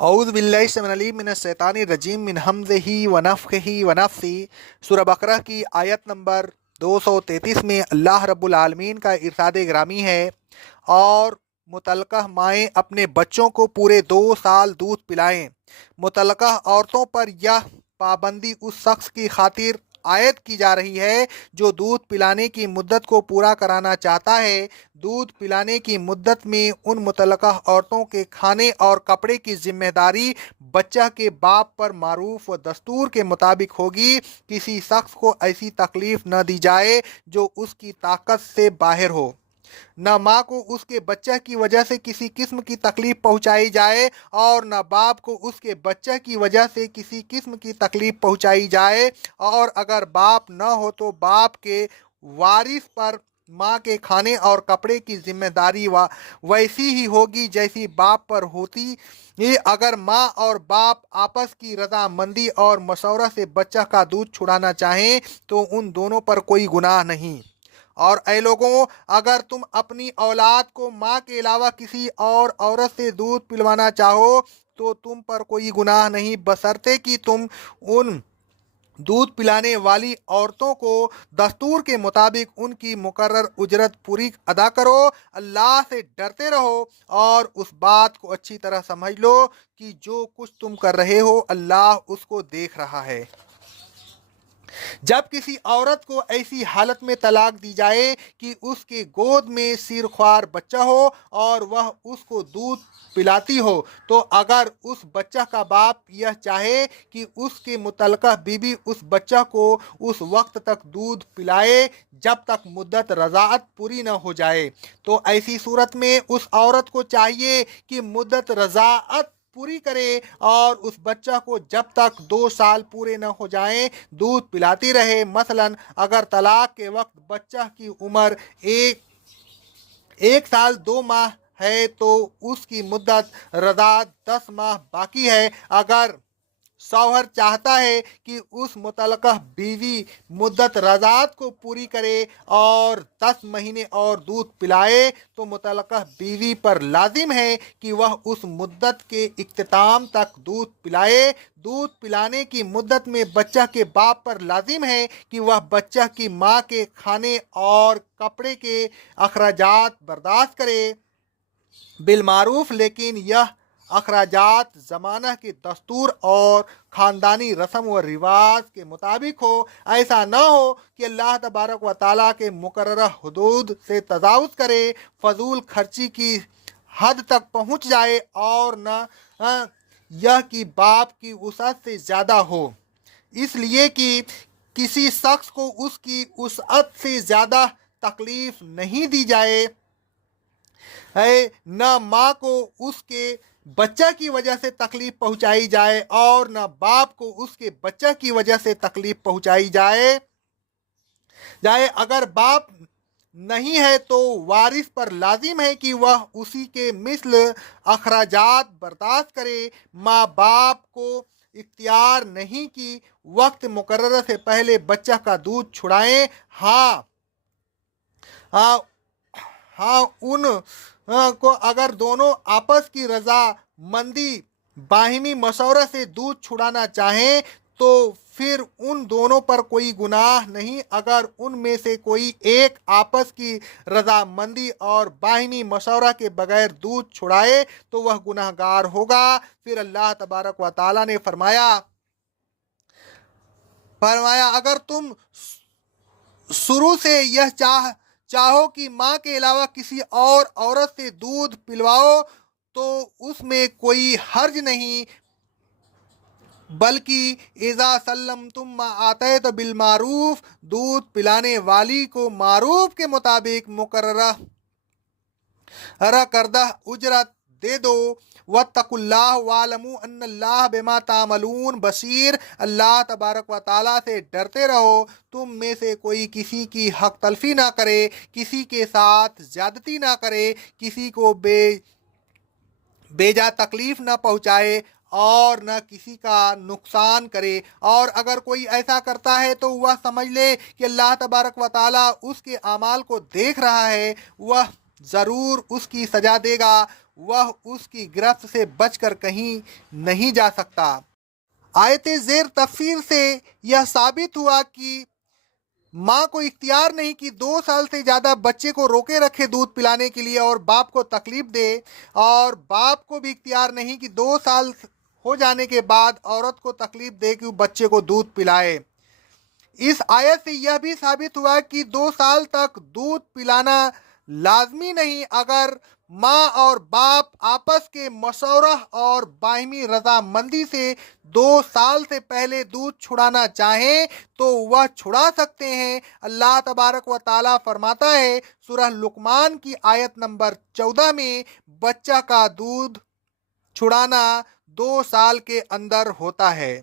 औज़ु बिल्लाहि अस्समिअल अलीम मिनश शैतानिर रजीम मिन हमज़िही व नफ़्ख़िही व नफ़्सी। सूरह बकरा की आयत नंबर 233 में अल्लाह रब्बुल आलमीन का इरशाद गिरामी है, और मुतल्लक़ा माएँ अपने बच्चों को पूरे 2 साल दूध पिलाएं। मुतल्लक़ा औरतों पर यह पाबंदी उस शख्स की खातिर आयद की जा रही है जो दूध पिलाने की मुद्दत को पूरा कराना चाहता है। दूध पिलाने की मुद्दत में उन मुतल्लक़ा औरतों के खाने और कपड़े की जिम्मेदारी बच्चा के बाप पर मारूफ व दस्तूर के मुताबिक होगी। किसी शख्स को ऐसी तकलीफ न दी जाए जो उसकी ताकत से बाहर हो। न माँ को उसके बच्चा की वजह से किसी किस्म की तकलीफ पहुंचाई जाए, और न बाप को उसके बच्चा की वजह से किसी किस्म की तकलीफ पहुंचाई जाए। और अगर बाप न हो तो बाप के वारिस पर माँ के खाने और कपड़े की जिम्मेदारी वैसी ही होगी जैसी बाप पर होती। ये अगर माँ और बाप आपस की रजामंदी और मशवरा से बच्चा का दूध छुड़ाना चाहें तो उन दोनों पर कोई गुनाह नहीं। और ऐ लोगों, अगर तुम अपनी औलाद को माँ के अलावा किसी और औरत से दूध पिलवाना चाहो तो तुम पर कोई गुनाह नहीं, बशर्ते कि तुम उन दूध पिलाने वाली औरतों को दस्तूर के मुताबिक उनकी मुकर्रर उजरत पूरी अदा करो। अल्लाह से डरते रहो और उस बात को अच्छी तरह समझ लो कि जो कुछ तुम कर रहे हो अल्लाह उसको देख रहा है। जब किसी औरत को ऐसी हालत में तलाक दी जाए कि उसके गोद में सिरख्वार बच्चा हो और वह उसको दूध पिलाती हो, तो अगर उस बच्चा का बाप यह चाहे कि उसके मुतल्लका बीवी उस बच्चा को उस वक्त तक दूध पिलाए जब तक मुद्दत रज़ाअत पूरी न हो जाए, तो ऐसी सूरत में उस औरत को चाहिए कि मुद्दत रज़ाअत पूरी करे और उस बच्चा को जब तक 2 साल पूरे न हो जाएं दूध पिलाती रहे। मसलन अगर तलाक के वक्त बच्चा की उम्र एक 1 साल 2 माह है तो उसकी मुद्दत रज़ाअत 10 माह बाकी है। अगर शौहर चाहता है कि उस मुतल्लका बीवी मुद्दत रज़ात को पूरी करे और 10 महीने और दूध पिलाए, तो मुतल्लका बीवी पर लाजिम है कि वह उस मुद्दत के इख्तिताम तक दूध पिलाए। दूध पिलाने की मुद्दत में बच्चा के बाप पर लाजिम है कि वह बच्चा की माँ के खाने और कपड़े के अखराजात बर्दाश्त करे बिलमारूफ, लेकिन यह अखराजात ज़माना के दस्तूर और ख़ानदानी रस्म व रिवाज के मुताबिक हो। ऐसा न हो कि अल्लाह तबारक व ताला के मुकर्ररा हुदूद से तजावुज़ करे, फजूल खर्ची की हद तक पहुँच जाए और न यह कि बाप की वुसअत से ज़्यादा हो, इसलिए कि किसी शख्स को उसकी वुसअत से ज़्यादा तकलीफ नहीं दी जाए है, न माँ को उसके बच्चा की वजह से तकलीफ पहुंचाई जाए और न बाप को उसके बच्चा की वजह से तकलीफ पहुंचाई जाए जाए अगर बाप नहीं है तो वारिस पर लाजिम है कि वह उसी के मिस्ल अखराजात बर्दाश्त करे। माँ बाप को इख्तियार नहीं कि वक्त मुकर्रर से पहले बच्चा का दूध छुड़ाएं। हाँ हाँ हाँ उन को अगर दोनों आपस की रजा मंदी बाहिमी मशवरा से दूध छुड़ाना चाहें तो फिर उन दोनों पर कोई गुनाह नहीं। अगर उनमें से कोई एक आपस की रजामंदी और बाहिमी मशवरा के बगैर दूध छुड़ाए तो वह गुनाहगार होगा। फिर अल्लाह तबारक व ताला ने फरमाया फरमाया अगर तुम शुरू से यह चाहो कि माँ के अलावा किसी और औरत से दूध पिलवाओ तो उसमें कोई हर्ज नहीं, बल्कि इज़ा सल्लम तुम आते तो बिल मारूफ, दूध पिलाने वाली को मारूफ के मुताबिक मुकर्ररा करदा उजरत दे दो। वत्तकुल्लाह वालमू अन्नल्लाह बिमा तामलून बसीर, अल्लाह तबारक व ताला से डरते रहो। तुम में से कोई किसी की हक तलफी ना करे, किसी के साथ ज्यादती ना करे, किसी को बेजा तकलीफ ना पहुँचाए और न किसी का नुकसान करे। और अगर कोई ऐसा करता है तो वह समझ ले कि अल्लाह तबारक व ताला उसके अमाल को देख रहा है, वह ज़रूर उसकी सज़ा देगा। वह उसकी गिरफ्त से बचकर कहीं नहीं जा सकता। आयत ज़ेर तफसीर से यह साबित हुआ कि माँ को इख्तियार नहीं कि 2 साल से ज़्यादा बच्चे को रोके रखे दूध पिलाने के लिए और बाप को तकलीफ दे, और बाप को भी इख्तियार नहीं कि 2 साल हो जाने के बाद औरत को तकलीफ दे कि वो बच्चे को दूध पिलाए। इस आयत से यह भी साबित हुआ कि 2 साल तक दूध पिलाना लाजमी नहीं। अगर माँ और बाप आपस के मशवरा और बाहिमी रजामंदी से 2 साल से पहले दूध छुड़ाना चाहें तो वह छुड़ा सकते हैं। अल्लाह तबारक व ताला फरमाता है सूरह लुकमान की आयत नंबर 14 में, बच्चा का दूध छुड़ाना 2 साल के अंदर होता है।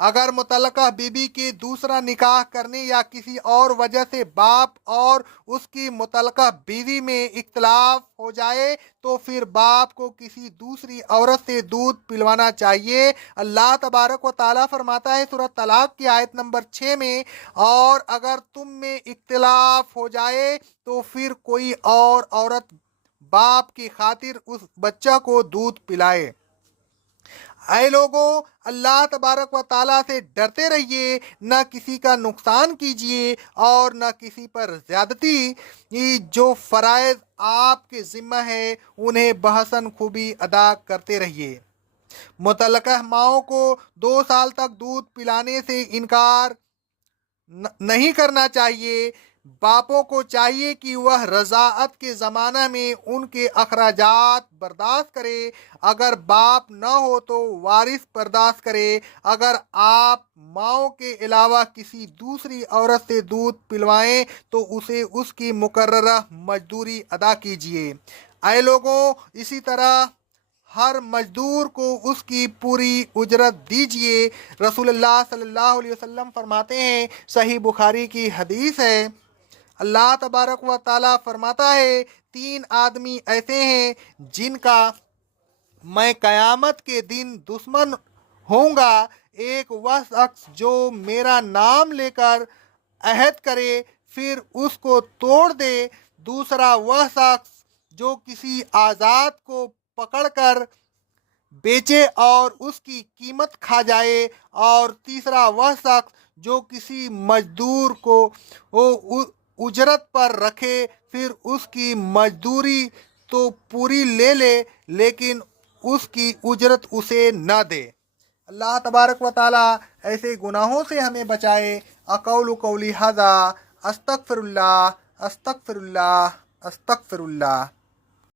अगर मुतल्लका बीबी के दूसरा निकाह करने या किसी और वजह से बाप और उसकी मुतल्लका बीवी में इख्तलाफ हो जाए तो फिर बाप को किसी दूसरी औरत से दूध पिलवाना चाहिए। अल्लाह तबारक व ताला फरमाता है सूरह तलाक की आयत नंबर 6 में, और अगर तुम में इख्तलाफ हो जाए तो फिर कोई और औरत बाप की खातिर उस बच्चा को दूध पिलाए। ऐ लोगों, अल्लाह तबारक व ताला से डरते रहिए, न किसी का नुकसान कीजिए और न किसी पर ज़्यादती। जो फ़राइज़ आपके ज़िम्मा है उन्हें बहसन खूबी अदा करते रहिए। मुतल्लका माओं को 2 साल तक दूध पिलाने से इनकार नहीं करना चाहिए। बापों को चाहिए कि वह रज़ाअत के ज़माना में उनके अखराजात बर्दाश्त करे। अगर बाप न हो तो वारिस बर्दाश्त करे। अगर आप माओं के अलावा किसी दूसरी औरत से दूध पिलवाएं तो उसे उसकी मुकर्ररा मजदूरी अदा कीजिए। ऐ लोगों, इसी तरह हर मजदूर को उसकी पूरी उजरत दीजिए। रसूलुल्लाह सल्लल्लाहु अलैहि वसल्लम फरमाते हैं, सही बुखारी की हदीस है, अल्लाह तबारक व ताला फरमाता है 3 आदमी ऐसे हैं जिनका मैं क़यामत के दिन दुश्मन होऊंगा। एक वह शख्स जो मेरा नाम लेकर अहद करे फिर उसको तोड़ दे। दूसरा वह शख्स जो किसी आज़ाद को पकड़कर बेचे और उसकी कीमत खा जाए। और तीसरा वह शख्स जो किसी मजदूर को उजरत पर रखे फिर उसकी मजदूरी तो पूरी ले ले लेकिन उसकी उजरत उसे न दे। अल्लाह तबारक व ताला ऐसे गुनाहों से हमें बचाए। अक़ौलु क़ौली हाज़ा, अस्तग़फ़िरुल्लाह अस्तग़फ़िरुल्लाह अस्तग़फ़िरुल्लाह।